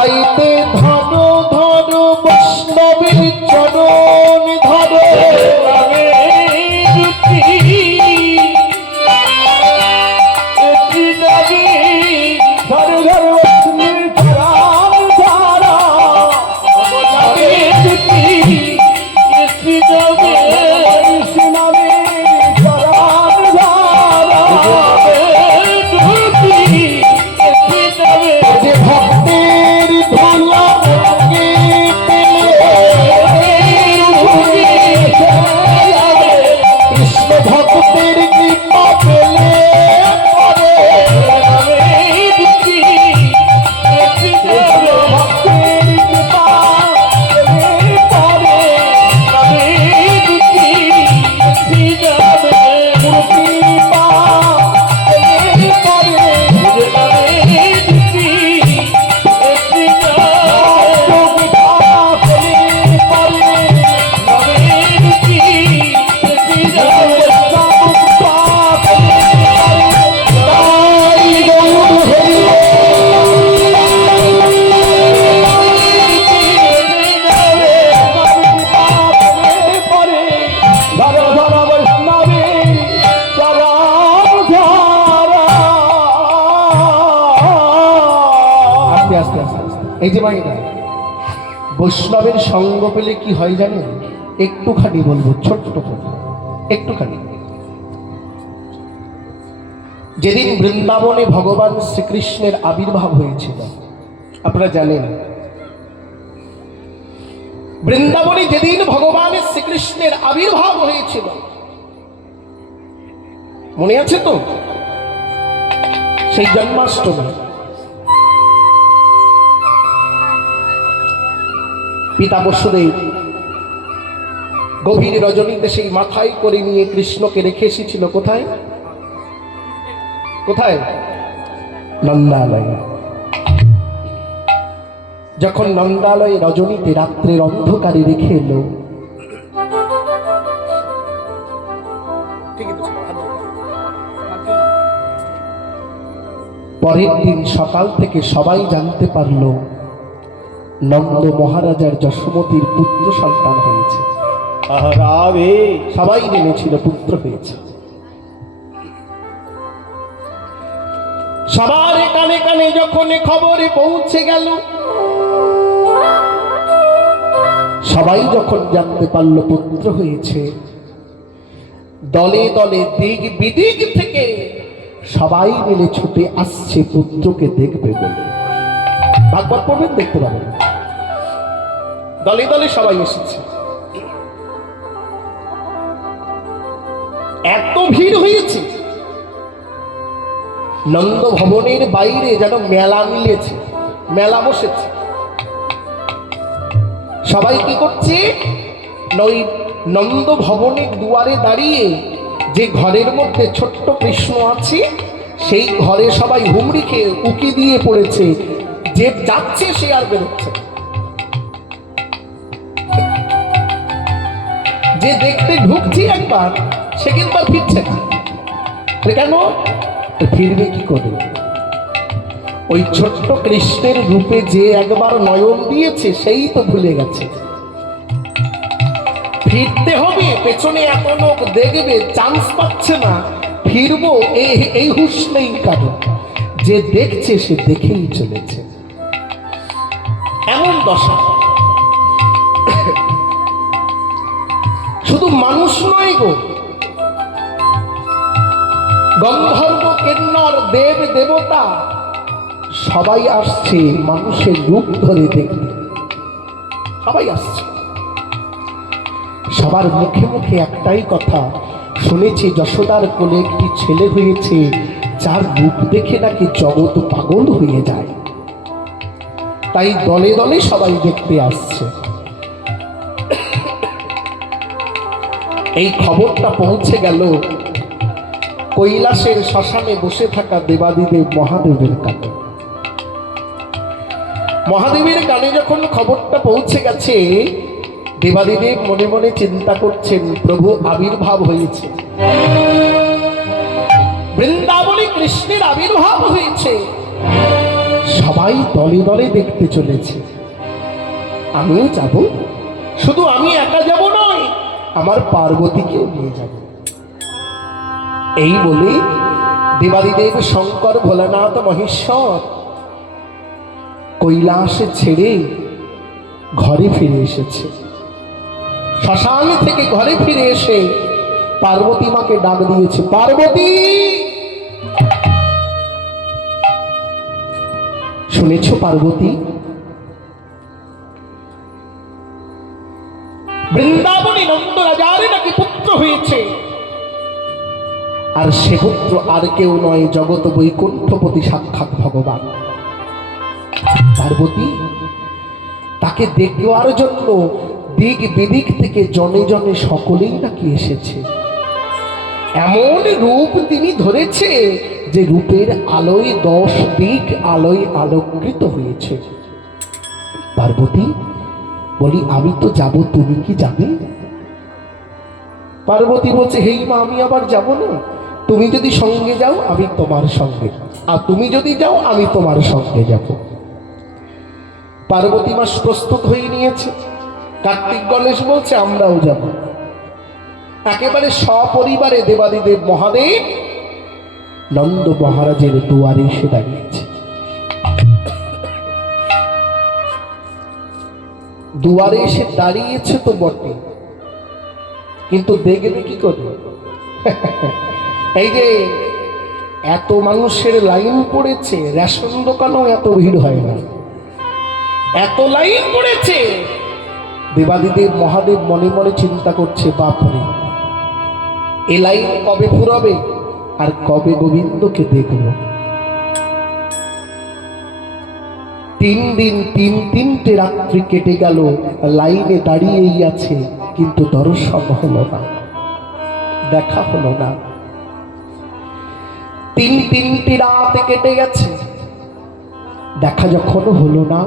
গাইতে ধরো ধরো বৈষ্ণবীর চরণ ধরো এই যে ভাইরা বৈষ্ণবের সঙ্গ পেলে কি হয় জানেন? একটুখানি বলবো, ছোট্ট করে একটুখানি। যেদিন বৃন্দাবনে ভগবান শ্রীকৃষ্ণের আবির্ভাব হয়েছিল আপনারা জানেন, বৃন্দাবনে যেদিন ভগবান শ্রীকৃষ্ণের আবির্ভাব হয়েছিল মনে আছে তো? সেই জন্মাষ্টমী পিতা বসুদেব গভীর রজনীতে সেই মাথায় করে নিয়ে কৃষ্ণকে রেখে এসেছিল কোথায়? কোথায়? নন্দালয়ে। যখন নন্দালয়ে রজনীতে রাত্রের অন্ধকারে রেখে এলো, পরের দিন সকাল থেকে সবাই জানতে পারল নন্দ মহারাজার যশোমতীর পুত্র সন্তান হয়েছে। সবাই জেনেছিল পুত্র হয়েছে। সবার কানে কানে যখন খবরে পৌঁছে গেল, সবাই যখন জানতে পারল পুত্র হয়েছে, দলে দলে দিক বিদিক থেকে সবাই মিলে ছুটে আসছে পুত্রকে দেখবে বলে। ভাগবত পড়বেন, দেখতে পাবেন দলে দলে সবাই এসেছে। এত ভিড় হয়েছে, নন্দ ভবনের বাইরে যেন মেলা মিলেছে, মেলা বসেছে। সবাই কি করছে? নন্দ ভবনের দুয়ারে দাঁড়িয়ে যে ঘরের মধ্যে ছোট্ট কৃষ্ণ আছে সেই ঘরে সবাই হুমড়ি খেয়ে উকি দিয়ে পড়েছে, যে যাচ্ছে সে আর বেরোচ্ছে, যে দেখতে ঢুকছি একবার সে কিন্তু আর ফিরছে না। কেন ফিরবে কি করে? ওই ছোট্ট কৃষ্ণের রূপে যে একবার নয়ন দিয়েছে সেই তো ভুলে গেছে। ফিরতে হবে, পেছনে এত লোক দেখবে, চান্স পাচ্ছে না, ফিরবো এই হুঁশ নেই কারণ। যে দেখছে সে দেখেই চলেছে, এমন দশা। শুধু মানুষ নয় গো, গন্ধর্ব কিন্নর দেব দেবতা সবাই আসছে মানুষের রূপ ধরে দেখতে, সবাই আসছে। সবার মুখে মুখে একটাই কথা, শুনেছি যশোদার কোলে একটি ছেলে হয়েছে যার রূপ দেখে নাকি জগৎ পাগল হয়ে যায়। তাই দলে দলে সবাই দেখতে আসছে। এই খবরটা পৌঁছে গেল কৈলাসের শ্মশানে বসে থাকা দেবাদিদেব মহাদেবের কানে। মহাদেবের কানে যখন খবরটা পৌঁছে গেছে, দেবাদিদেব মনে মনে চিন্তা করছেন, প্রভু আবির্ভাব হয়েছে, বৃন্দাবনে কৃষ্ণের আবির্ভাব হয়েছে, সবাই দলে দলে দেখতে চলেছে। আমিও যাব, শুধু আমি একা যাব নয়, আমার পার্বতীকেও নিয়ে যাব। এই বলে দেবাদিদেব শঙ্কর ভোলানাথ মহেশ্বর কৈলাস ছেড়ে ঘরে ফিরে এসেছে। শ্মশান থেকে ঘরে ফিরে এসে পার্বতী মাকে ডাক দিয়েছে, পার্বতী শুনেছ পার্বতী, বৃন্দাবনী নন্দ রাজার নাকি পুত্র হয়েছে, আর সে পুত্র আর কেউ নয়, জগৎ বৈকুণ্ঠপতি সাক্ষাৎ ভগবান। পার্বতী তাকে দেখবার জন্য দিক বিদিক থেকে জনে জনে সকলেই নাকি এসেছে। এমন রূপ তিনি ধরেছে যে রূপের আলোয় 10 দিক আলোয় আলোকৃত হয়েছে। পার্বতী বলি, আমি তো যাব, তুমি কি যাবে? পার্বতী বলছে, হেই মা, আমি আবার যাব না। তুমি যদি সঙ্গে যাও আমি তোমার সঙ্গে, আর তুমি যদি যাও আমি তোমার সঙ্গে যাব। পার্বতী মা প্রস্তুত হয়ে নিয়েছে। কার্তিক গণেশ বলছে, আমরাও যাব। একেবারে সপরিবারে দেবাদিদেব মহাদেব নন্দ মহারাজের দুয়ারে এসে দাঁড়িয়েছে। দুয়ারে এসে দাঁড়িয়েছে তো বটে, কিন্তু দেখবে কি করে? এই যে এত মানুষের লাইন পড়েছে, রেশন দোকানেও এত ভিড় হয় না, এত লাইন পড়েছে। দেবাদিদেব মহাদেব মনে মনে চিন্তা করছে, বাপরে, এ লাইন কবে ফুরাবে আর কবে গোবিন্দকে দেখব? 3 দিন 3টে রাত্রি কেটে গেল, লাইনে দাঁড়িয়েই আছে, কিন্তু দর্শন হলো না, দেখা হলো না। 3টে রাত কেটে গেছে, দেখা যখন হলো না,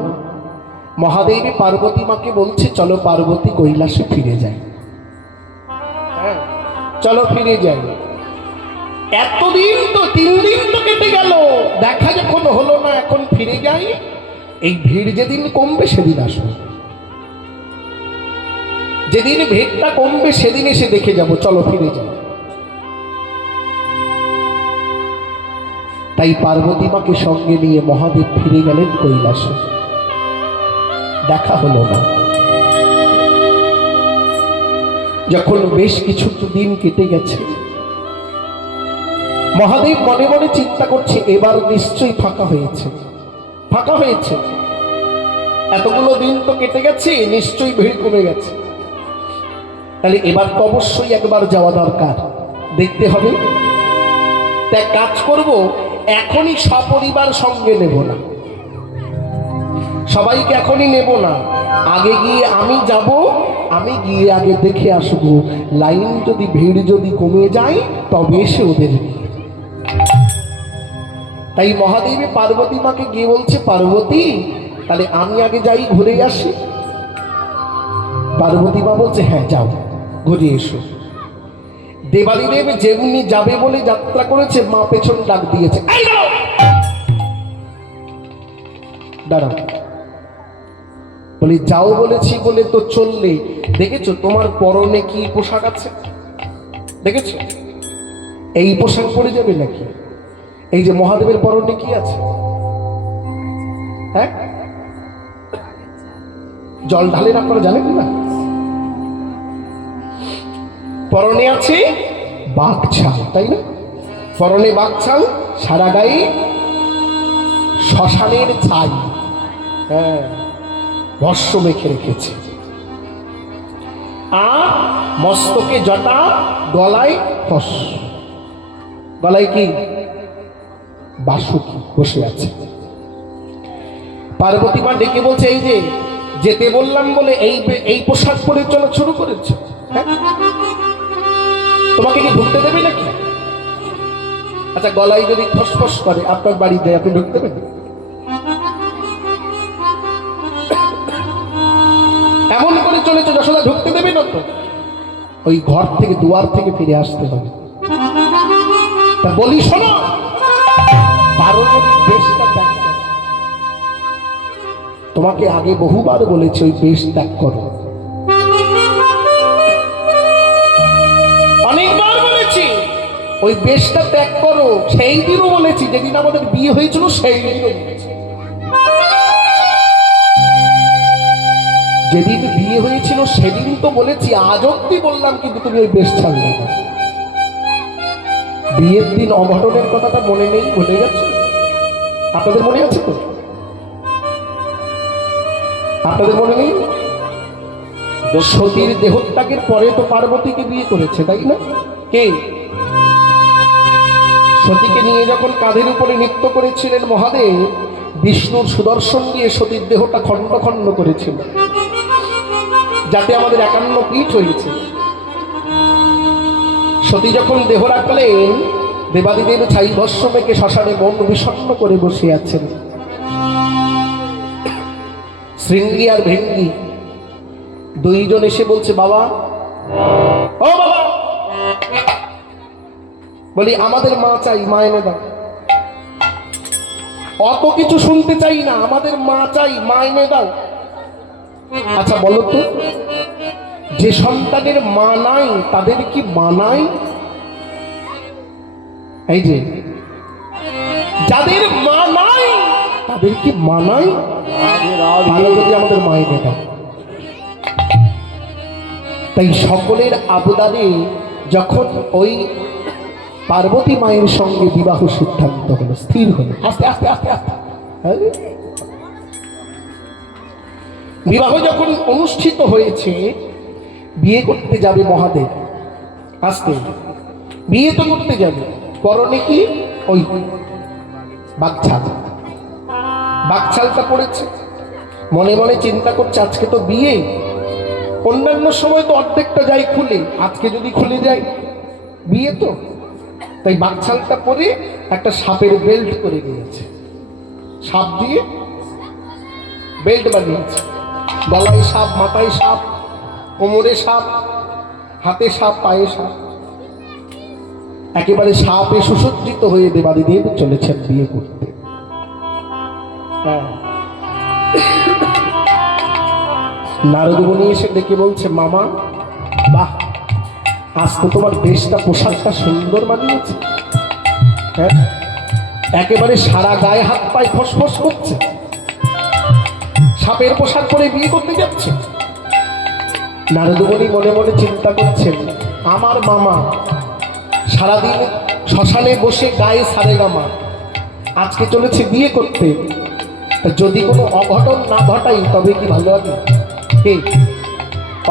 মহাদেব পার্বতী মাকে বলছে, চলো পার্বতী, কৈলাসে ফিরে যাই। হ্যাঁ, চলো ফিরে যাই। এতদিন তো 3 দিন তো কেটে গেল, দেখা যখন হলো না, এখন ফিরে যাই। এই ভিড় যেদিন কমবে সেদিন আসবে, যেদিন ভিড়টা কমবে সেদিন এসে দেখে যাব, চলো ফিরে যাই। তাই পার্বতী মাকে সঙ্গে নিয়ে মহাদেব ফিরে গেলেন কৈলাসে। দেখা হলো না। যখন বেশ কিছু দিন কেটে গেছে, মহাদেব মনে মনে চিন্তা করছে, এবার নিশ্চয়ই ফাঁকা হয়েছে, ফাঁকা হয়েছে। এতগুলো দিন তো কেটে গেছে, নিশ্চয়ই ভিড় কমে গেছে, তাহলে এবার তো অবশ্যই একবার যাওয়া দরকার, দেখতে হবে। তাই কাজ করব, এখনই সপরিবার সঙ্গে নেব না, সবাইকে এখনই নেব না, আগে গিয়ে আমি যাব, আমি গিয়ে আগে দেখে আসবো, লাইন যদি ভিড় যদি কমে যায় তবে এসে ওদের নিয়ে। তাই মহাদেবী পার্বতী মাকে গিয়ে বলছে, পার্বতী, তাহলে আমি আগে যাই, ঘুরে আসি। পার্বতী মা বলছে, হ্যাঁ যাও, ঘুরে এসো। দেবাদিদেব যেমনি যাবে বলে যাত্রা করেছে, মা পেছন ডাক দিয়েছে, দাঁড়াও। বলি, যাও বলেছি বলে তো চললে, দেখেছো তোমার পরনে কি পোশাক আছে? দেখেছো? এই পোশাক পরে যাবে নাকি? এই যে মহাদেবের পরনে কি আছে? হ্যাঁ, জল ঢালেন, আপনারা জানেন না? পরনে আছে বাঘছাল, তাই না? পরনে বাঘছাল, সারা গায়ে শ্মশানের ছাই, হ্যাঁ, ভস্য মেখে রেখেছে, আর মস্তকে জটা, গলায় ফস, গলায় কি বাসুকি বসে আছে। পার্বতী মা ডেকে বলছে, এই যে যেতে বললাম বলে এই পোশাক পরে চলা শুরু করেছে, তোমাকে কি ঢুকতে দেবে নাকি? আচ্ছা, গলায় যদি ফসফস করে আপনার বাড়িতে, আপনি ঢুকতে দেবেন? এমন করে চলেছে, যশোদা ঢুকতে দেবে না তো? ওই ঘর থেকে, দুয়ার থেকে ফিরে আসতে হবে। তা বলি শোনো, 12 দেশটা ত্যাগ করো, তোমাকে আগে বহুবার বলেছি ওই বেশ ত্যাগ করো, অনেকবার বলেছি ওই বেশটা ত্যাগ করো। সেই দিনও বলেছি, যেদিন আমাদের বিয়ে হয়েছিল সেই দিনও বলেছি। যেদিন বিয়ে হয়েছিল সেদিন তো বলেছি, আজ অব্দি বললাম, কিন্তু তুমি ওই বেশ ছাড়লে না। বিয়ের দিন অঘটনের কথাটা মনে নেই, ভুলে গেছে? আপনাদের মনে আছে তো? আপনাদের মনে নেই? সতীর দেহত্যাগের পরে তো পার্বতীকে বিয়ে করেছে, তাই না? কে? সতীকে নিয়ে যখন কাঁধের উপরে নৃত্য করেছিলেন মহাদেব, বিষ্ণুর সুদর্শন দিয়ে সতীর দেহটা খণ্ড খণ্ড করেছিল, যাতে আমাদের 51 পীঠ হয়েছে। সতী যখন দেহ রাখলেন, দেবাদিদেব ছাই ভস্ম মেখে শ্মশানে মন বিষণ্ণ করে বসে আছেন। শৃঙ্গী আর ভৃঙ্গী দুইজন এসে বলছে, বাবা, ও বাবা, বলি আমাদের মা চাই, মা এনে দাও। অত কিছু শুনতে চাই না, আমাদের মা চাই, মা এনে দাও। আচ্ছা বলো তো, যে সন্তানের মা নাই তাদের কি মা নাই? এই যে যাদের মা নাই তাদের কি মা নাই? তাহলে যদি আমাদের মা এনে দাও। তাই সকলের আবদারে যখন ওই পার্বতী মায়ের সঙ্গে বিবাহ সিদ্ধান্ত হলো, স্থির হলো, আস্তে আস্তে আস্তে আস্তে বিবাহ যখন অনুষ্ঠিত হয়েছে, বিয়ে করতে যাবে মহাদেব। আস্তে বিয়ে তো করতে যাবে, পরনে কি? ওই বাগছাল, বাগছালটা পড়েছে। মনে মনে চিন্তা করছে, আজকে তো বিয়ে, অন্যান্য সময় তো অর্ধেকটা যাই খুলে, আজকে যদি খুলে যায়, বিয়ে তো। তাই বাগছালটা পরে একটা সাপের বেল্ট করে নিয়েছে, সাপ দিয়ে বেল্ট বানিয়েছে। গলায় সাপ, মাথায় সাপ, কোমরে সাপ, হাতে সাপ, পায়ে সাপ, একেবারে সাপে সুসজ্জিত হয়ে দেবাদিদেব চলেছেন বিয়ে করতে। নারদ মুনি এসে ডেকে বলছে, মামা, বাহ, আজ তো তোমার বেশটা, পোশাকটা সুন্দর বানিয়েছে। হ্যাঁ, একেবারে সারা গায়ে হাত পায়ে ফসফস করছে, সাপের পোশাক পরে বিয়ে করতে যাচ্ছে। নারদ মুনি মনে মনে চিন্তা করছেন, আমার মামা সারাদিন শ্মশানে বসে গায়ে সারেগামা, আজকে চলেছে বিয়ে করতে। যদি কোনো অঘটন না ঘটাই তবে কি ভালো লাগে? কে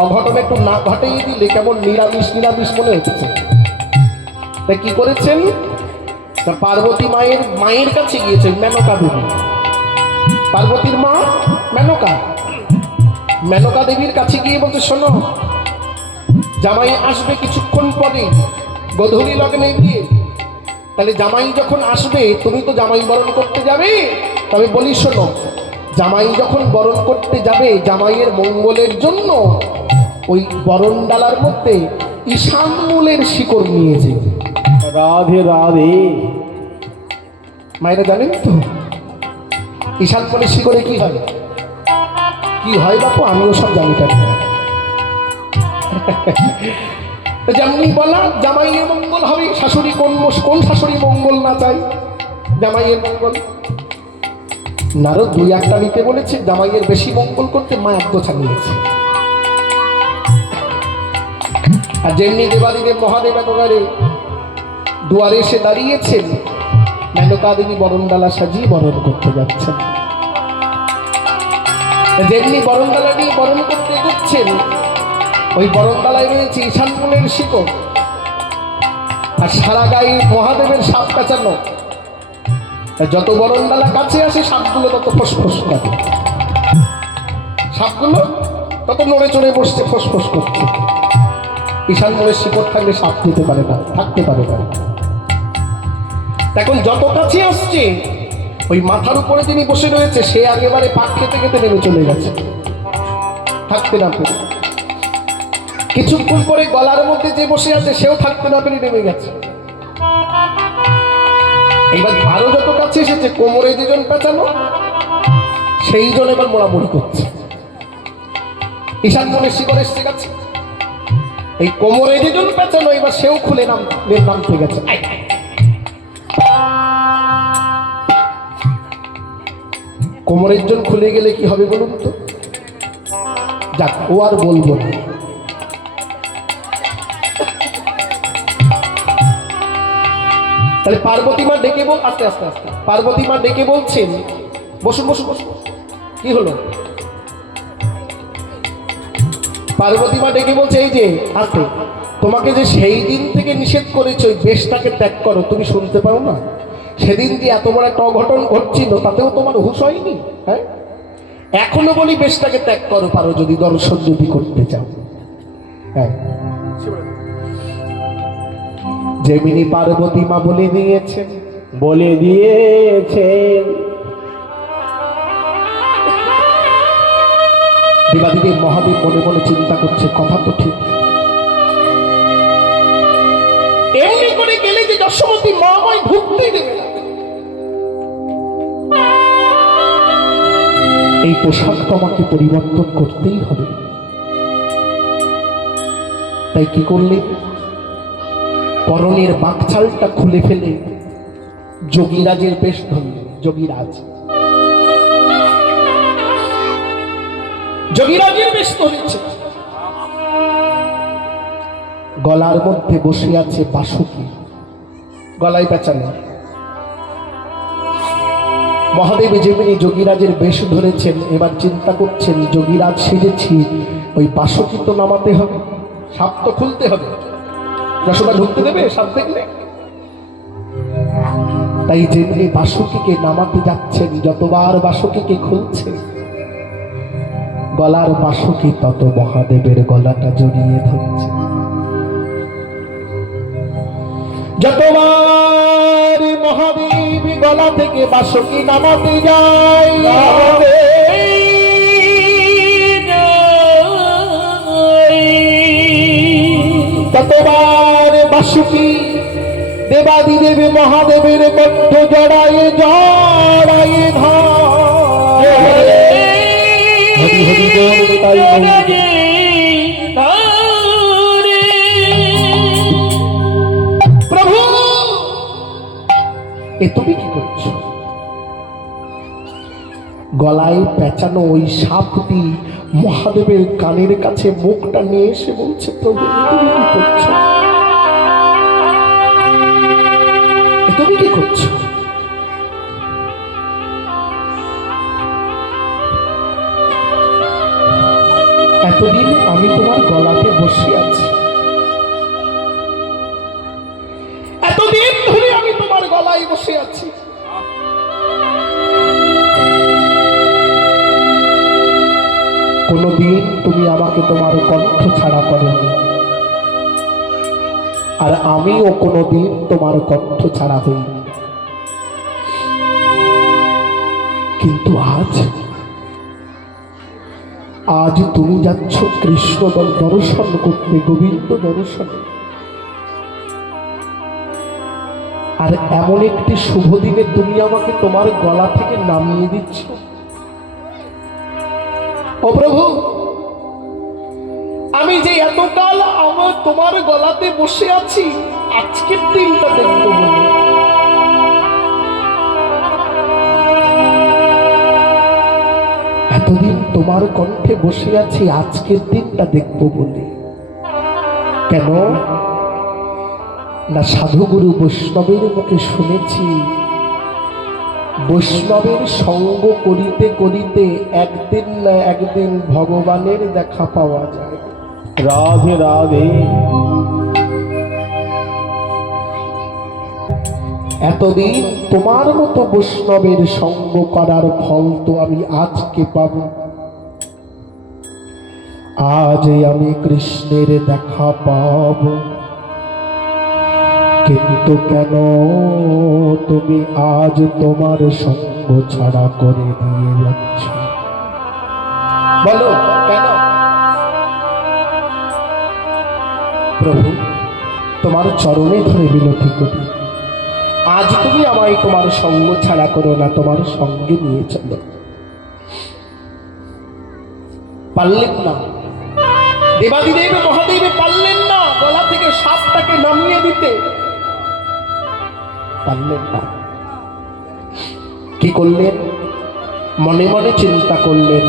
অঘটন একটু না ঘটাই দিলে কেমন নিরামিষ নিরামিষ মনে হচ্ছে। তা কি করেছেন? পার্বতী মায়ের কাছে গিয়েছেন, মেনকা দেবী, পার্বতীর মা মেনকা। মেনকা দেবীর কাছে গিয়ে বলছে, শোনো, জামাই আসবে কিছুক্ষণ পরে, গোধূলি লগ্নে গিয়ে। তাহলে জামাই যখন আসবে, তুমি তো জামাই বরণ করতে যাবে। তবে বলি শোনো, জামাই যখন বরণ করতে যাবে, জামাইয়ের মঙ্গলের জন্য ওই বরণ ডালার মধ্যে ঈশান মূলের শিকড় নিয়ে যাবে। রাধে রাধে। মায়েরা জানেন তো ঈশান মূলের শিকড়ে কি হয়? কি হয় বাপু, আমিও সব জানি। যেমনি বলা, জামাইয়ের মঙ্গল হবে। শাশুড়ি কোন শাশুড়ি মঙ্গল না চাই? জামাইয়ের মঙ্গল। নারদ দুই একটা নিতে বলেছে, জামাইয়ের বেশি মঙ্গল করতে মা এক গোছা নিয়েছে। আর যেমনি দেবাদিদেব মহাদেব একেবারে দুয়ারে এসে দাঁড়িয়েছেন, মেনকা দেবী বরণডালা সাজিয়ে বরণ করতে যাচ্ছেন। যেমনি বরণডালা নিয়ে বরণ করতে যাচ্ছেন, ওই বরণডালায় রয়েছে ঈশান মূলের শিকড়, আর সারা গায়ে মহাদেবের সাপ কাচানো। যত বরণডালা কাছে আসে, সাপগুলো তত ফসফস করে, সাপগুলো তত নড়ে চড়ে বসছে, ফসফস করছে। ঈশান মূলের শিকড় থাকলে সাপ যেতে পারে না, থাকতে পারে না। এখন যত কাছে আসছে, ওই মাথার উপরে যিনি বসে রয়েছে, সে একেবারে পাক খেতে খেতে নেমে চলে গেছে, থাকতে না পেরে। কিছুক্ষণ পরে গলার মধ্যে যে বসে আছে, সেও থাকতে না পেরে নেমে গেছে। এবার আরো যত কাছে এসেছে, কোমরে যেজন পেঁচানো, সেই জন্য এবার মোড়ামুড়ি করছে। ঈশান মনে শিকড় এসছে গেছে, এই কোমরে যেজন পেঁচানো এবার সেও খুলে নামতে গেছে। কোমরের জন্য খুলে গেলে কি হবে বলুন তো? যাক, ও আর বলবো না। তাহলে পার্বতী মা ডেকে আস্তে আস্তে আস্তে পার্বতী মা ডেকে বলছেন, বসুন বসুন বসুন। কি হলো? পার্বতী মা ডেকে বলছে, এই যে আস্তে, তোমাকে যে সেই দিন থেকে নিষেধ করেছে ওই বেশটাকে ত্যাগ করো, তুমি শুনতে পাও না? সেদিন যে এত বড় একটা অঘটন ঘটছিল তাতেও তোমার হুঁশ হয়নি? হ্যাঁ, এখনো বলি বেশটাকে ত্যাগ করো, পারো যদি, দর্শন যদি করতে চাও। হ্যাঁ, যেমনি পার্বতী মা বলে দিয়েছেন দেবাদিদেব মহাদেব মনে মনে চিন্তা করছে, কথা তো ঠিক, এমনি করে গেলে যে দশমতী মা আমায় ঢুকতেই দেবে না। এই পোশাক তোমাকে পরিবর্তন করতেই হবে। তাই কি করলে? পরনের বাকছালটা খুলে ফেলে যোগীরাজের বেশ ধরলেন। যোগীরাজের বেশ ধরেছে, গলার মধ্যে বসে আছে বাসুকি, গলায় পেঁচানো। মহাদেব যেমনি যোগীরাজের বেশ ধরেছেন, এবার চিন্তা করছেন যোগীরাজ সেজেছি, ওই বাসুকি তো নামাতে হবে, সাপ তো খুলতে হবে। যশোদা ঢুকতে দেবে সাপ দেখলে? তাই যেমনি বাসুকিকে নামাতে যাচ্ছেন, যতবার বাসুকিকে খুলছে গলার বাসুকি তত মহাদেবের গলাটা জড়িয়ে ধরছে। যতবার মহাদেব গলা থেকে বাসুকি নামাতে যায়, ততবার বাসুকি দেবাদিদেব মহাদেবের কণ্ঠ জড়ায়ে জড়ায়ে ধরে। প্রভু, এ তুমি কি করছো? গলায় পেঁচানো ওই সাপটি মহাদেবের কানের কাছে মুখটা নিয়ে এসে বলছে, প্রভু তুমি কি করছো? তুমি কি করছো? এতদিন আমি তোমার গলাতে বসে আছি, এতদিন ধরে আমি তোমার গলায় বসে আছি, কোনদিন তুমি আমাকে তোমার কণ্ঠ ছাড়া করোনি, আর আমিও কোনদিন তোমার কণ্ঠ ছাড়া হইনি। কিন্তু আজ তুমি যাচ্ছ কৃষ্ণ দর্শন করতে, গোবিন্দ দর্শন, আর এমন একটি শুভ দিনে তুমি আমাকে তোমার গলা থেকে নামিয়ে দিচ্ছ। ও প্রভু, আমি যে এতকাল আমার তোমার গলাতে বসে আছি, আজকের দিনটা দেখবো বলে। এতদিন তোমার কণ্ঠে বসে আছি, আজকের দিনটা দেখবো বলে। কেন না, সাধুগুরু বৈষ্ণবের মুখে শুনেছি, বৈষ্ণবের সঙ্গ করিতে করিতে একদিন না একদিন ভগবানের দেখা পাওয়া যায়। রাধে রাধে। এতদিন তোমার মতো বৈষ্ণবের সঙ্গ করার ফল তো আমি আজকে পাব। আজ আমি কৃষ্ণের দেখা পাব, কিন্তু কেন তুমি আজ তোমার সঙ্গ ছাড়া করে দিয়ে যাচ্ছ? বলো কেন? প্রভু, তোমার চরণে ধরে বিনতি করি, আজ তুমি আমায় তোমার সঙ্গ ছাড়া করো না, তোমার সঙ্গে নিয়ে চলো। পারলেন না। দেবাদিদেব মহাদেব পারলেন না গলা থেকে সাপটাকে নামিয়ে দিতে, পারলেন না। কি করলেন? মনে মনে চিন্তা করলেন,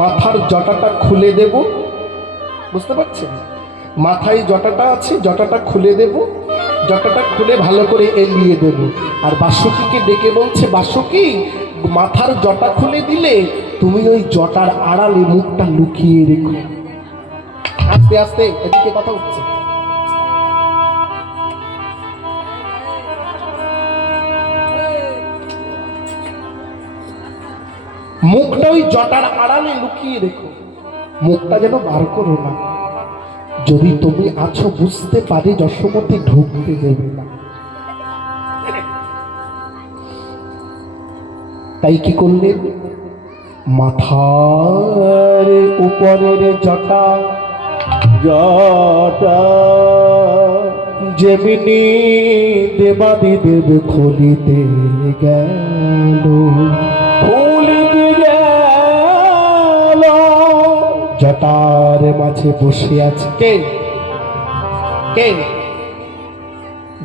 মাথার জটাটা খুলে দেব। বুঝতে পারছেন? মাথায় জটাটা আছে, জটাটা খুলে দেব, জটাটা খুলে ভালো করে এলিয়ে দেব। আর বাসুকিকে ডেকে বলছে, বাসুকি মাথার জটা খুলে দিলে তুমি ওই জটার আড়ালে মুখটা লুকিয়ে রেখো। আস্তে আস্তে এদিকে কথা উঠছে। মুখটা ওই জটার আড়ালে লুকিয়ে রেখো, মুখটা যেন বার করো না। যদি তুমি আছো বুঝতে পারি যশোমতী ঢুকতে দেবে না। তাই কি করলেন? মাথার উপরের জটা জটা যেমনি দেবাদিদেব খুলিতে গেল, খুলিতে গেল, জটার মাঝে বসে আছে কে? কে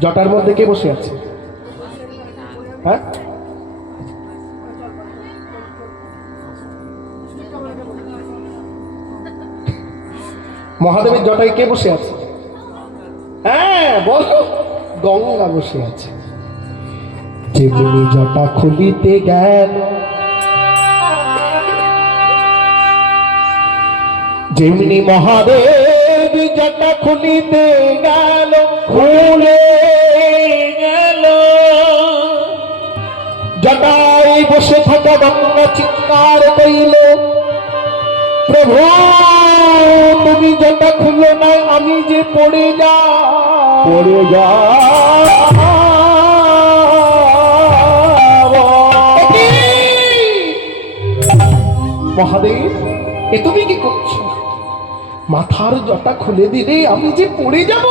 জটার মধ্যে কে বসে আছে? হ্যাঁ, মহাদেবের জটায় কে বসে আছে? হ্যাঁ বলো, গঙ্গা বসে আছে। যেমনি জটা খুলিতে গেল, যেমনি মহাদেব জটা খুলিতে গেল, খুলে গেল, জটায় বসে থাকা গঙ্গা চিৎকার কইল, প্রভু তুমি জটা খুলো না, আমি যে পড়ে যা, পড়ে যা। মহাদেব এ তুমি কি করছো? মাথার জটা খুলে দিলে আমি যে পড়ে যাব।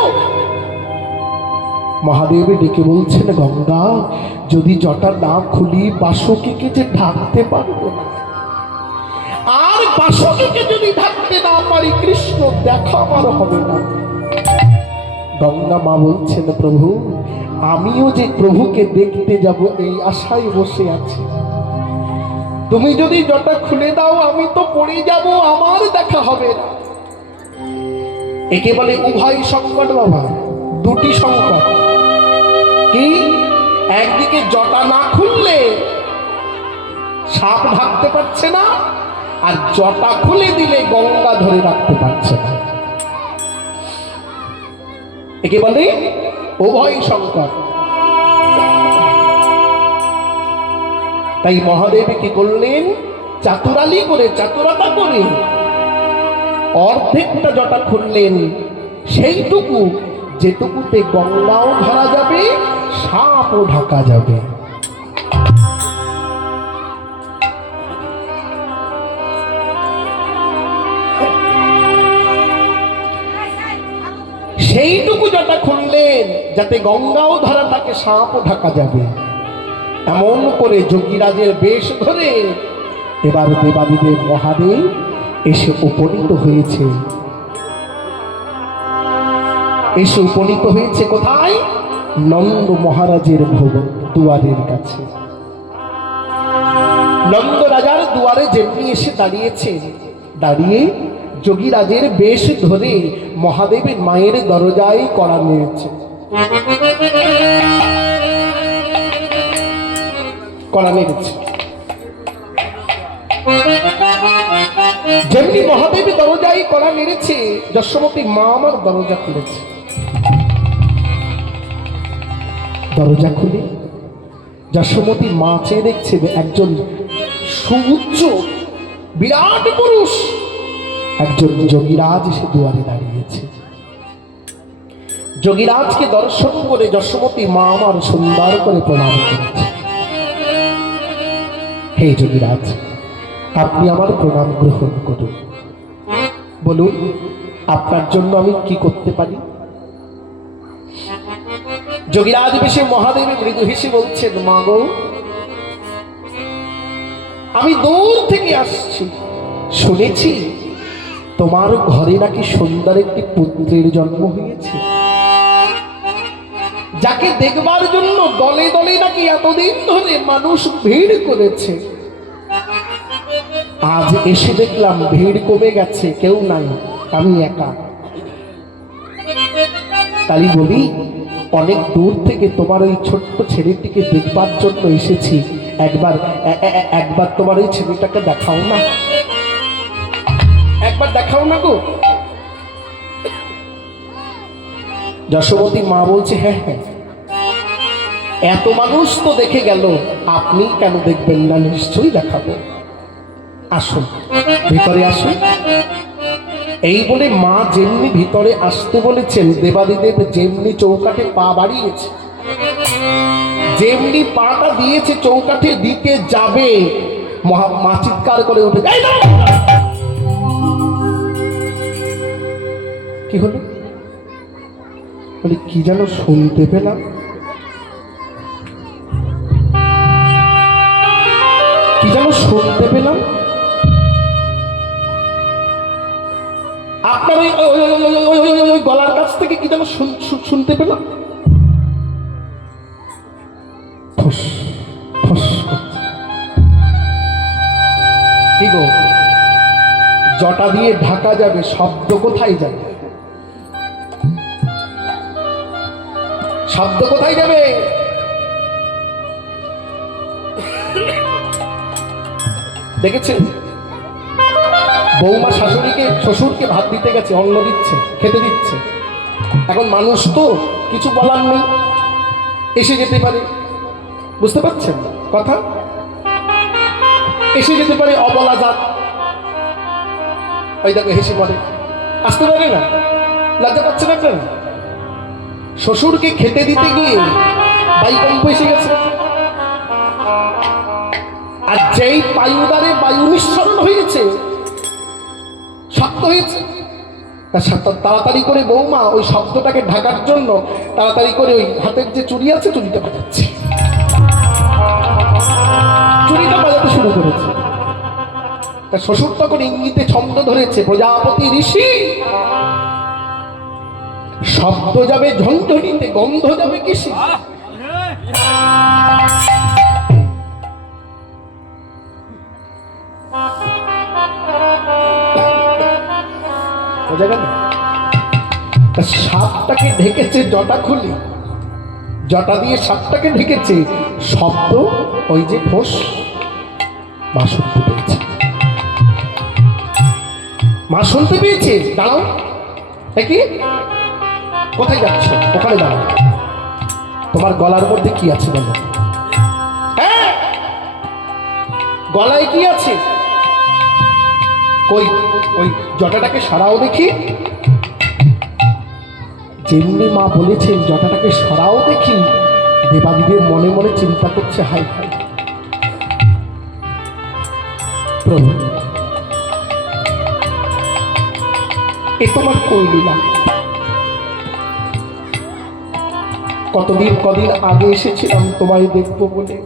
মহাদেব ডেকে বলছেন, গঙ্গা যদি জটা না খুলি বাসুকিকে যে ঢাকতে পারবো না, আর বাসুকিকে যদি ঢাকতে না পারি কৃষ্ণ দেখা আমার হবে না। গঙ্গা মা বলছেন, প্রভু আমিও যে প্রভুকে দেখতে যাব এই আশায় বসে আছি। তুমি যদি জটা খুলে দাও আমি তো পড়ে যাব, আমার দেখা হবে না। একে বলে উভয় সংকট বাবা, দুটি সংকট। কি? একদিকে জটা না খুললে সাপ ঢাকতে পারছে না, আর জটা খুলে দিলে গঙ্গা ধরে রাখতে পারছে না। একে বলে উভয় সংকট। তাই মহাদেব কি করলেন? চাতুরালি করে, চাতুরতা করে অর্ধেকটা জটা খুললেন, সেইটুকু যেটুকুতে গঙ্গাও ধরা যাবে, সাপও ঢাকা যাবে। সেইটুকু জটা খুললেন যাতে গঙ্গাও ধরা থাকে, সাপও ঢাকা যাবে। এমন করে যোগীরাজের বেশ ধরে এবার দেবাদিদেব মহাদেব এসে উপনীত হয়েছে। এসে উপনীত হয়েছে কোথায়? নন্দ মহারাজের ভবন দুয়ারের কাছে। নন্দ রাজার দুয়ারে যেমনি এসে দাঁড়িয়েছে, দাঁড়িয়ে যোগীরাজের বেশ ধরে মহাদেবের মায়ের দরজায় কড়া নেড়েছে। কড়া নেড়েছে। যেমনি মহাদেব দরজায় কড়া নেড়েছে, যশোমতী মা আমার দরজা খুলেছে। দরজা খুলে যশোমতী মা চেয়ে দেখছে একজন সুউচ্চ বিরাট পুরুষ, একজন যোগীরাজ এসে দুয়ারে দাঁড়িয়েছে। যোগীরাজকে দর্শন করে যশোমতী মা আমার সুন্দর করে প্রণাম করেছে। হে যোগীরাজ, আপনি আমার প্রণাম গ্রহণ করুন। বলুন আপনার জন্য আমি কি করতে পারি? যোগীরাজ বেশে মহাদেব মৃদু হেসে বলছেন, মা গো আমি দূর থেকে আসছি, শুনেছি তোমার ঘরে নাকি সুন্দর একটি পুত্রের জন্ম হয়েছে, যাকে দেখবার জন্য দলে দলে নাকি এতদিন ধরে মানুষ ভিড় করেছে। আজ এসে দেখলাম ভিড় কমে গেছে, কেউ নাই, আমি একা। তাই বলি অনেক দূর থেকে তোমার ওই ছোট্ট ছেলেটিকে দেখবার জন্য এসেছি, একবার তোমার ওই ছেলেটাকে দেখাও না, একবার দেখাও না গো। যশোবতী মা বলছে হ্যাঁ হ্যাঁ, এত মানুষ তো দেখে গেল, আপনি কেন দেখবেন না? নিশ্চয়ই দেখাবো, আসুন ভিতরে আসুন। এই বলে মা যেমনি ভিতরে আসতে বলেছেন, দেবাদিদেব যেমনি চৌকাঠে পা বাড়িয়েছে, যেমনি পাটা দিয়েছে চৌকাঠে দিতে যাবে, মা চিৎকার করে উঠে, কি হলো? বলি কি যেন শুনতে পেলাম, কি যেন শুনতে পেলাম। আপনার ওই গলার কাছ থেকে কি যেন শুনতে পেলাম, ফস ফস। কি গো, জটা দিয়ে ঢাকা যাবে, শব্দ কোথায় যাবে? শব্দ কোথায় যাবে? দেখেছেন বৌমা শাশুড়িকে শ্বশুরকে ভাত দিতে গেছে, অন্ন দিচ্ছে, খেতে দিচ্ছে। এখন মানুষ তো কিছু বলার নেই, এসে যেতে পারে, বুঝতে পারছেন কথা? এসে যেতে পারে অবলা জাত, ওই দেখো হেসে পড়ে, আসতে পারে না, লজ্জা পাচ্ছেন আপনারা? শ্বশুরকে খেতে দিতে গিয়ে বায়ুকম্প এসে গেছে, আর যেই বায়ুদারে বায়ু নিঃসরণ হয়েছে, শব্দ হয়েছে, তাড়াতাড়ি করে বৌমা ওই শব্দটাকে ঢাকার জন্য তাড়াতাড়ি করে ওই হাতের যে চুড়ি আছে চুড়িটা বাজাচ্ছে, চুড়িটা বাজাতে শুরু করেছে। তা শ্বশুর তখন ইঙ্গিতে ছন্দ ধরেছে, প্রজাপতি ঋষি, শব্দ যাবে ঝঞ্ঝনিতে, গন্ধ যাবে কিসে। সাপটাকে ঢেকেছে জটা খুলি, জটা দিয়ে সাপটাকে ঢেকেছে, শব্দ ওই যে ফোঁস, মা শুনতে পেয়েছে, মা শুনতে পেয়েছে। দাঁড়াও, কি কোথায় যাচ্ছ? ওখানে দাঁড়াও, তোমার গলার মধ্যে কি আছে বলো? হ্যাঁ, গলায় কি আছে? কই ওই জটাটাকে সরাও দেখি। যেমনি মা বলেছেন জটাটাকে সরাও দেখি, দেবাদিদেব মনে মনে চিন্তা করছে, হাই হাই প্রভু, এ তোমার কইলি না, কদিন আগে এসেছিলাম তোমায় দেখবো বলে,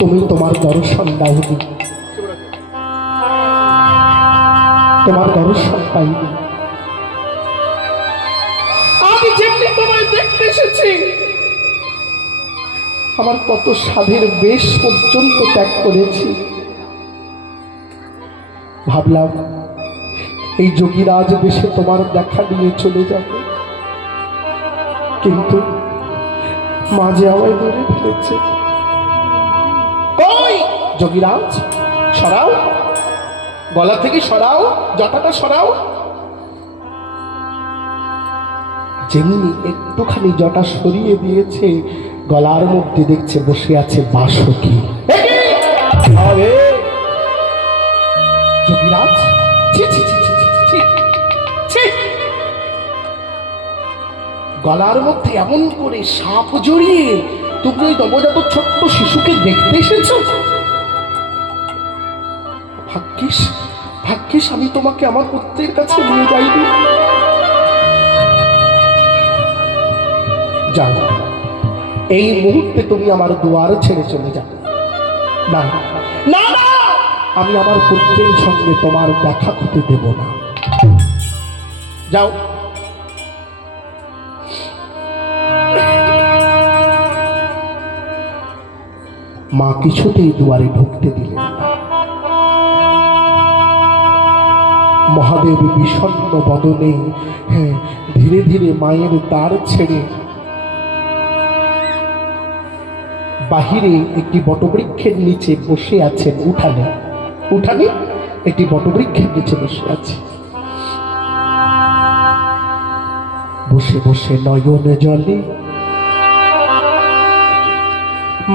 তুমি তোমার দর্শন দাওনি, তোমার দর্শন পাইনি। আমি যেমনি তোমায় দেখতে এসেছি, আমার কত সাধের বেশ পর্যন্ত ত্যাগ করেছি। ভাবলাম এই যোগীরাজ বেশে তোমার দেখা নিয়ে চলে যাবে, কিন্তু মাঝে আমায় ধরে ফেলেছে। কই যোগীরাজ, সরাও, গলা থেকে সরাও, জটাটা সরাও। যেমনি একটুখানি জটা সরিয়ে দিয়েছে, গলার মধ্যে দেখছে বসে আছে বাসুকি। যোগীরাজ, গলার মধ্যে এমন করে সাপ জড়িয়ে তুমি ওই নবজাত ছোট্ট শিশুকে দেখতে এসেছো? ভাগ্যিস, ভাগ্যিস আমি তোমাকে আমার পুত্রের কাছে নিয়ে যাইনি। যাও, এই মুহূর্তে তুমি আমার দুয়ার ছেড়ে চলে যাও। না না না, আমি আমার পুত্রের সঙ্গে তোমার দেখা করতে দেব না। যাও। মা কিছুতেই দুয়ারে ঢুকতে দিলেন না। মহাদেব বিষণ্ণ বদনে ধীরে ধীরে মায়ের দ্বার ছেড়ে বাহিরে একটি বটবৃক্ষের নিচে বসে আছেন। উঠানে উঠানে একটি বটবৃক্ষের নিচে বসে আছে। বসে বসে নয়ন জলে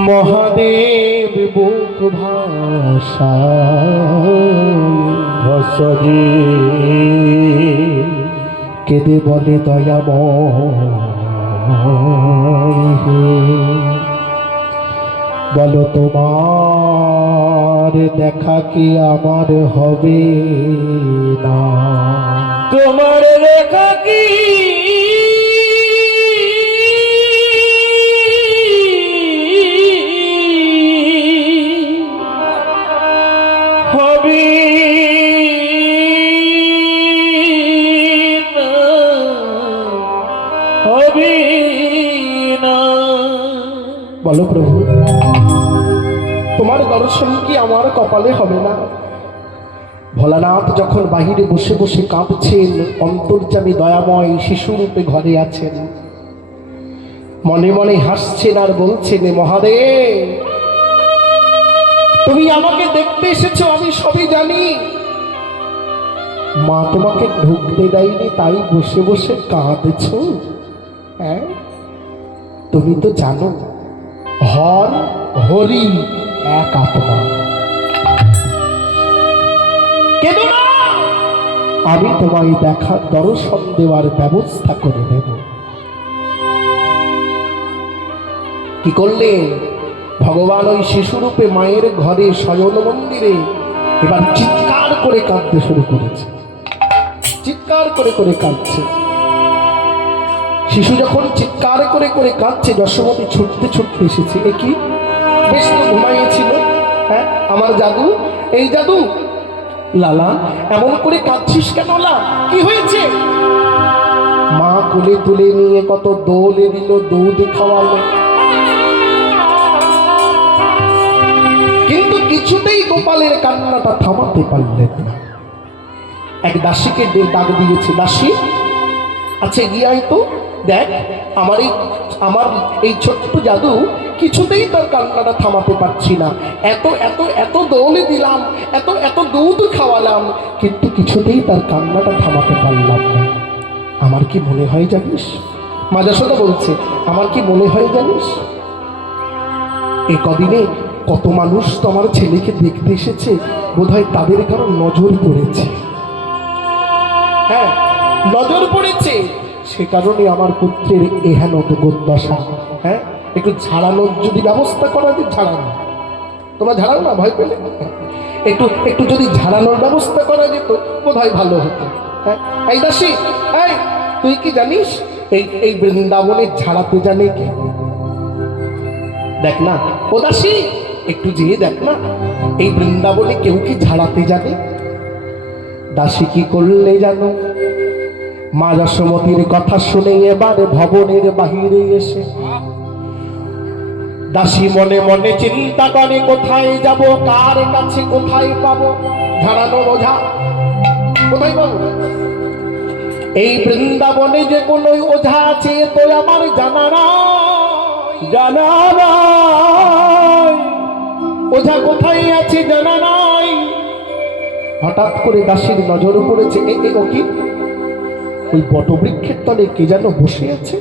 মহাদেব বুক ভাষা কেঁদে বলে দয়াময়, বলো তোমার দেখা কি আমার হবে না? তোমার দেখা কি হবে না, হবে না। বলো প্রভু, তোমার দর্শন কি আমার কপালে হবে না? ভোলানাথ যখন বাহিরে বসে বসে কাঁদছেন, অন্তর্যামী দয়াময় শিশুরূপে ঘরে আছেন, মনে মনে হাসছেন আর বলছেন, মহাদেব তুমি আমাকে দেখতে এসেছো, আমি সবই জানি। মা তোমাকে ঢুকতে দেয়নি, তাই বসে বসে কাঁদছো? হ্যাঁ, তুমি তো জানো হর হরি এক আত্মা। কেন না, আমি তোমায় দেখার দর্শন দেওয়ার ব্যবস্থা করে দেব। কি করলে? ভগবান ওই শিশুরূপে মায়ের ঘরে শয়ন মন্দিরে এবার চিৎকার করে কাঁদতে শুরু করেছে। চিৎকার করে করে কাঁদছে। শিশু যখন চিৎকার করে করে কাঁদছে, যশোমতী ছুটতে ছুটতে এসেছে। এ কি, বেশ তো ঘুমাইয়েছিল, হ্যাঁ আমার জাদু, এই জাদু। লালা এমন করে কাঁদছিস কেন? লা কি হয়েছে? মা কোলে তুলে নিয়ে কত দোলে দিল, দুধ খাওয়ালো, কিন্তু কিছুতেই গোপালের কান্নাটা থামাতে পারলেন না। এক দাসীকে ডাক দিয়েছে, দাসী আচ্ছা গিয়ে আয় তো, দেখ আমার এই ছোট্ট জাদু কিছুতেই তার কান্নাটা থামাতে পারছি না। এত এত এত দৌলে দিলাম, এত এত দুধ খাওয়ালাম, কিন্তু কিছুতেই তার কান্নাটা থামাতে পারলাম না। আমার কি মনে হয় জানিস? মা যশোদা বলছে, আমার কি মনে হয় জানিস, এই কদিনে কত মানুষ তো আমার ছেলেকে দেখতে এসেছে, বোধহয় তাদের কারো নজর পড়েছে। হ্যাঁ, নজর পড়েছে, সে কারণে আমার পুত্রের এহেন দুর্দশা। হ্যাঁ, একটু ঝাড়ানোর যদি ব্যবস্থা করা যায়, ঝাড়ানো, তোমরা ঝাড়াও না ভয় পেলে, একটু একটু যদি ঝাড়ানোর ব্যবস্থা করা যেত বোধহয় ভালো হতো। হ্যাঁ, এই দাসী, এই তুই কি জানিস এই এই বৃন্দাবনে ঝাড়াতে জানে কে? দেখ না ও দাসী, একটু যেয়ে দেখ না, এই বৃন্দাবনে কেউ কি ঝাড়াতে জানে? দাসী কি করলে জানো? মা যশোমতীর কথা শুনে এবার ভবনের বাহিরে এসে দাসী মনে মনে চিন্তা করে, কোথায় যাব, কার কাছে, কোথায় পাবো ঝাড়ানো ওঝা, কোথায় পাবো? এই বৃন্দাবনে যে কোনো ওঝা আছে তো আমার জানা নাই, জানা নাই, ওঝা কোথায় আছে জানা নাই। হঠাৎ করে দাসীর নজর পড়েছে, ও কি, ওই বটবৃক্ষের তলে কে যেন বসে আছে।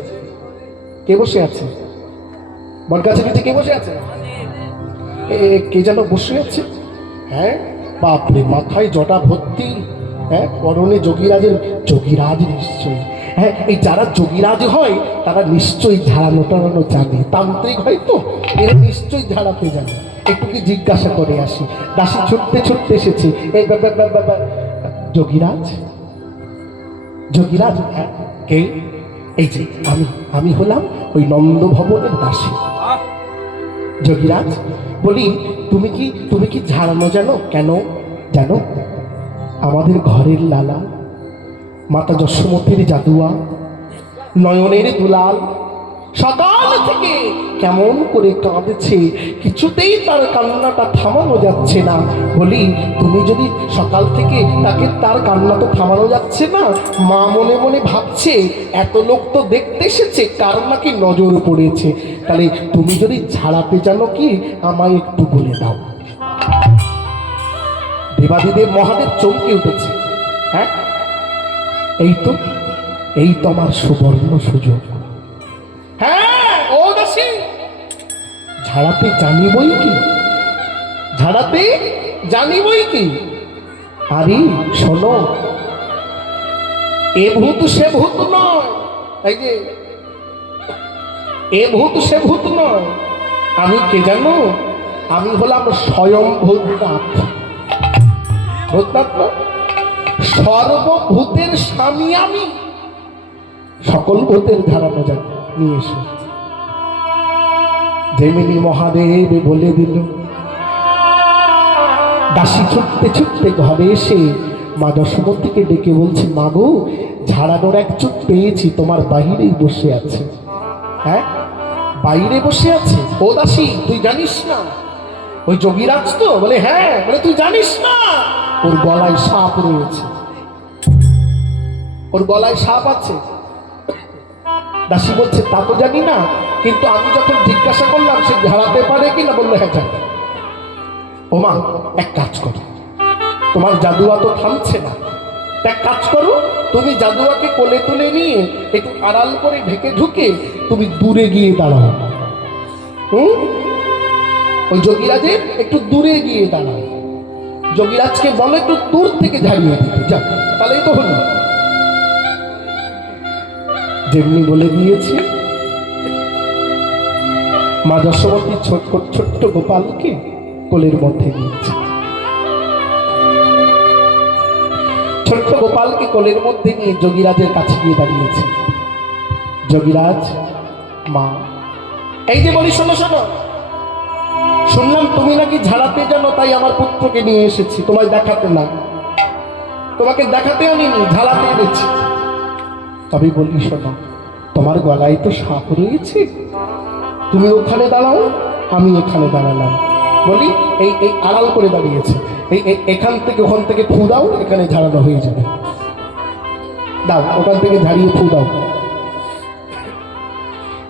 কে বসে আছে? বটগাছের নিচে কে বসে আছে? কে যেন বসে আছে। হ্যাঁ, বাপরে, মাথায় জটা ভর্তি, হ্যাঁ, পরনে যোগীরাজ নিশ্চয়ই। হ্যাঁ, এই যারা যোগীরাজ হয় তারা নিশ্চয়ই ঝাড়ানো টাড়ানো জানে, তান্ত্রিক হয় তো, এরা নিশ্চয়ই ঝাড়াতে জানে। একটু কি জিজ্ঞাসা করে আসি। দাসী ছুটতে ছুটতে এসেছে, এই যোগীরাজ, যোগীরাজ, হ্যাঁ কে? এই যে আমি হলাম ওই নন্দ ভবনের দাসী। যোগীরাজ, বলি তুমি কি ঝাড়ানো জানো? কেন জানো? আমাদের ঘরের লালা মাতা যশোমতীর জাদুয়া নয়নের দুলাল সকাল থেকে কেমন করে কাঁদছে, কিছুতেই তার কান্নাটা থামানো যাচ্ছে না। বলি, তুমি যদি সকাল থেকে তাকে, তার কান্না তো থামানো যাচ্ছে না, মা মনে মনে ভাবছে এত লোক তো দেখতে এসেছে, কার নাকি নজর পড়েছে, তাহলে তুমি যদি ঝাড়াতে জানো কি আমায় একটু বলে দাও। দেবাদিদেব মহাদেব চমকে উঠেছে। হ্যাঁ, এই তো আমার সুবর্ণ সুযোগ। হ্যাঁ ও দাসী, ঝাড়াতে জানিবই কি, ঝাড়াতে জানিবই কি। আরে শোনো, এ ভূত সে ভূত নয়, এই যে এ ভূত সে ভূত নয়, আমি কে জানো? আমি হলাম স্বয়ং ভূতনাথ। ভূতনাথ না, সর্বভূতের স্বামী আমি, সকল ভূতের ধারণা যাক নিয়ে এসো। যেমিনি মহাদেব বলে দিল, দাসী ছুটতে ছুটতে ঘরে এসে মা যশোমতীকে ডেকে বলছে, মা গো, ঝাড়ানোর এক চোখ পেয়েছি, তোমার বাহিরেই বসে আছে। হ্যাঁ, বাইরে বসে আছে। ও দাসী, তুই জানিস না ওই যোগীরাজ তো? বলে হ্যাঁ। বলে তুই জানিস না ওর গলায় সাপ রয়েছে, ওর গলায় সাপ আছে। দাসী বলছে তা তো জানি না, কিন্তু আমি যখন জিজ্ঞাসা করলাম সে ঝাড়াতে পারে কিনা, বললো হ্যাঁ জানি। ও মা, এক কাজ করো, তোমার জাদুয়া তো থামছে না, এক কাজ করো, তুমি জাদুয়াকে কোলে তুলে নিয়ে একটু আড়াল করে ঢেকে ঢুকে তুমি দূরে গিয়ে দাঁড়াও। ওই যোগীরাজের একটু দূরে গিয়ে দাঁড়াও, যোগীরাজকে বলো একটু দূর থেকে ঝাড়িয়ে দিতে, যাক তাহলেই তো হলো। যেমনি বলে দিয়েছে, মা যশোমতী ছোট্ট গোপালকে কোলের মধ্যে নিয়েছে। ছোট্ট গোপালকে কোলের মধ্যে নিয়ে যোগীরাজের কাছে গিয়ে দাঁড়িয়েছে। যোগীরাজ, মা, এই যে বলি, শোনো শোনো, শুনলাম তুমি নাকি ঝাড়াতে জানো, তাই আমার পুত্রকে নিয়ে এসেছি, তোমায় দেখাতে না, তোমাকে দেখাতে আনিনি, ঝাড়াতে এনেছি। তবে বলি শোনো, তোমার গলায় তো সাপ রয়েছে, তুমি ওখানে দাঁড়াও, আমি এখানে দাঁড়ালাম। বলি এই এই আড়াল করে দাঁড়িয়েছে, এই এখান থেকে ওখান থেকে ফু দাও, এখানে ঝাড়ানো হয়ে যাবে। দাও, ওখান থেকে ঝাড়িয়ে ফু দাও।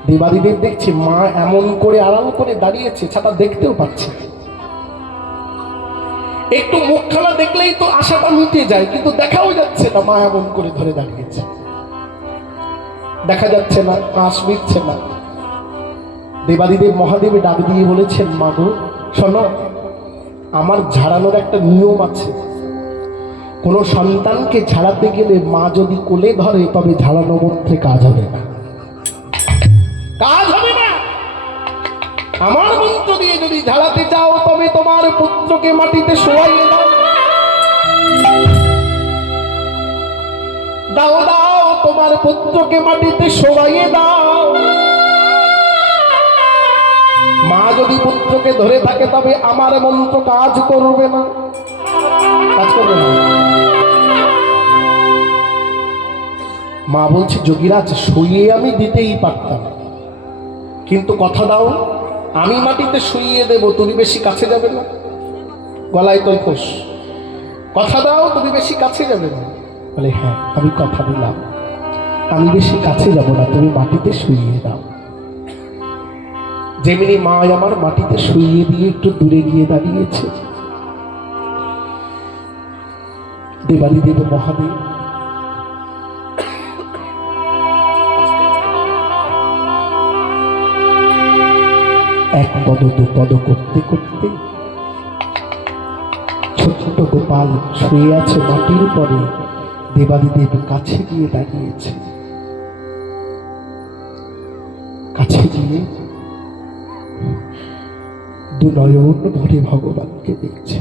দেবাদিদেব দেখছে মা এমন করে আড়াল করে দাঁড়িয়েছে, ছাতা দেখতেও পাচ্ছে। একটু মুখখানা দেখলেই তো আশাটা মিটে যায়, কিন্তু দেখাও যাচ্ছে না, মা এমন করে ধরে দাঁড়িয়েছে, দেখা যাচ্ছে না, আশ মিটছে না। দেবাদিদেব মহাদেব ডাক দিয়ে বলেছেন, মা গো শোনো, আমার ঝাড়ানোর একটা নিয়ম আছে, কোনো সন্তানকে ঝাড়াতে গেলে মা যদি কোলে ধরে তবে ঝাড়ানো মধ্যে কাজ হবে না, কাজ হবে না। আমার মন্ত্র দিয়ে যদি ঝাড়াতে চাও তবে তোমার পুত্রকে মাটিতে শোয়াইয়ে দাও, দাও দাও, তোমার পুত্রকে মাটিতে শোয়াইয়ে দাও। মা যদি পুত্রকে ধরে থাকে তবে আমার মন্ত্র কাজ করবে না, কাজ করবে না। মা বলছে, যোগীরাজ, শুইয়ে আমি দিতেই পারতাম, কিন্তু কথা দাও আমি মাটিতে শুইয়ে দেব, তুমি বেশি কাছে যাবে না, গলায় তো খোস, কথা দাও তুমি বেশি কাছে যাবে না। বলে হ্যাঁ, আমি কথা দিলাম, আমি বেশি কাছে যাব না, তুমি মাটিতে শুইয়ে দাও। যেমনি মা আমার মাটিতে শুইয়ে দিয়ে একটু দূরে গিয়ে দাঁড়িয়েছে, দেবাদিদেব মহাদেব এক পদ দু পদ করতে করতে ছোট্ট গোপাল শুয়ে আছে মাটির উপরে, দেবাদিদেব কাছে গিয়ে দাঁড়িয়েছে, কাছে গিয়ে দু নয়ন ভরে ভগবানকে দেখছে।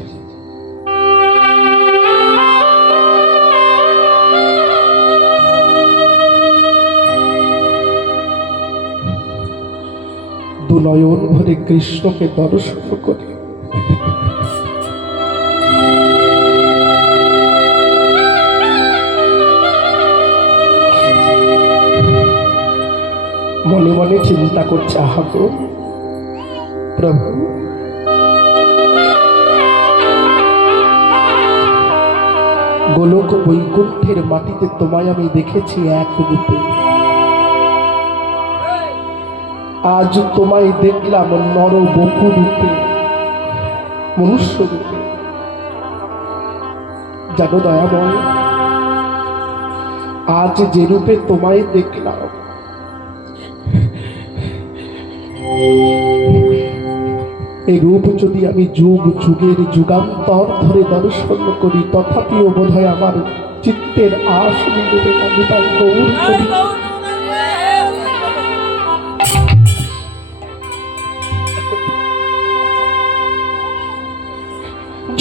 দু নয়ন ভরে কৃষ্ণকে দর্শন করে মনে মনে চিন্তা করছে, আহাগো প্রভু, গোলক বৈকুণ্ঠের মাটিতে তোমায় আমি দেখেছি এক রূপে, আজ তোমায় দেখলাম নর বপু রূপে, মনুষ্য রূপে। জানো দয়াময়, আজ যে রূপে তোমায় দেখলাম, এই রূপ যদি আমি যুগ যুগের যুগান্তর ধরে দর্শন করি, তথাপিও বোধ হয় আমার চিত্তের আশ মিলবে না। তার গৌর করি,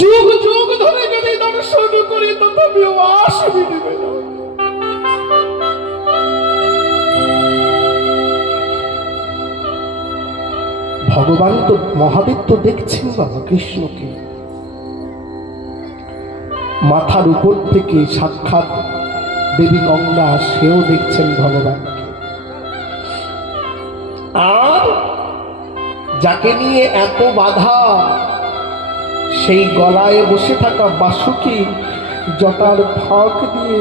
যুগ যুগ ধরে যদি দর্শন করি, তথাপিও আশ মিলবে না। ভগবান তো, মহাদেব তো দেখছেন বাবা কৃষ্ণকে, মাথার উপর থেকে সাক্ষাৎ দেবী গঙ্গা, সেও দেখছেন ভগবানকে। আর যাকে নিয়ে এত বাধা, সেই গলায় বসে থাকা বাসুকি জটার ফাঁক দিয়ে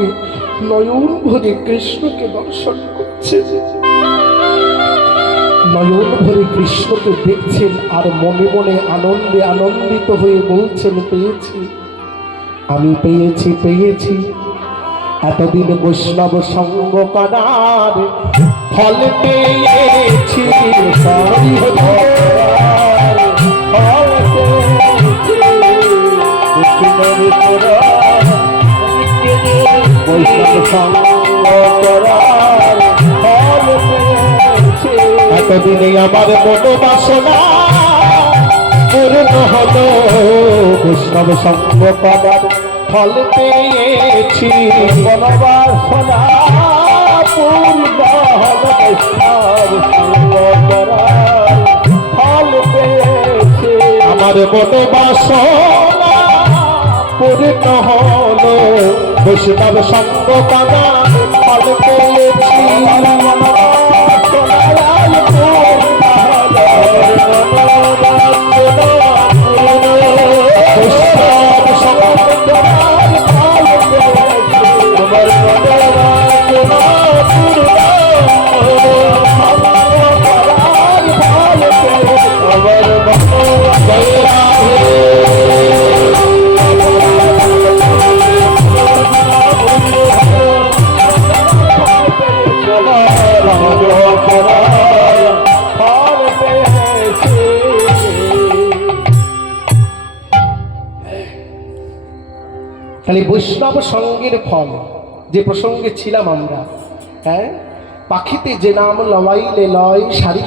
নয়ন ভরে কৃষ্ণকে দর্শন করছে, নয়ন ভরে কৃষ্ণকে দেখছেন, আর মনে মনে আনন্দে আনন্দিত হয়ে বলছেন, পেয়েছি, আমি পেয়েছি, পেয়েছি এতদিন বৈষ্ণব সঙ্গ করার ফল পেয়েছি, বৈষ্ণব সঙ্গ করার ফল পেয়েছি। এতদিনে আমার মনোবাসনা পূর্ণ হলো, বৈষ্ণব সঙ্গ করার ফল পেয়েছি, মনোবাসনা পূর্ণ হলো, বৈষ্ণব সঙ্গ করার ফল পেয়েছি। আমার মনোবাসনা পূর্ণ হলো, বৈষ্ণব সঙ্গ করার ফল পেয়েছি। তাহলে বৈষ্ণব সঙ্গের ফল, যে প্রসঙ্গে ছিলাম আমরা, হ্যাঁ, পাখিতে যে নাম লওয়াইলে লয়, সারি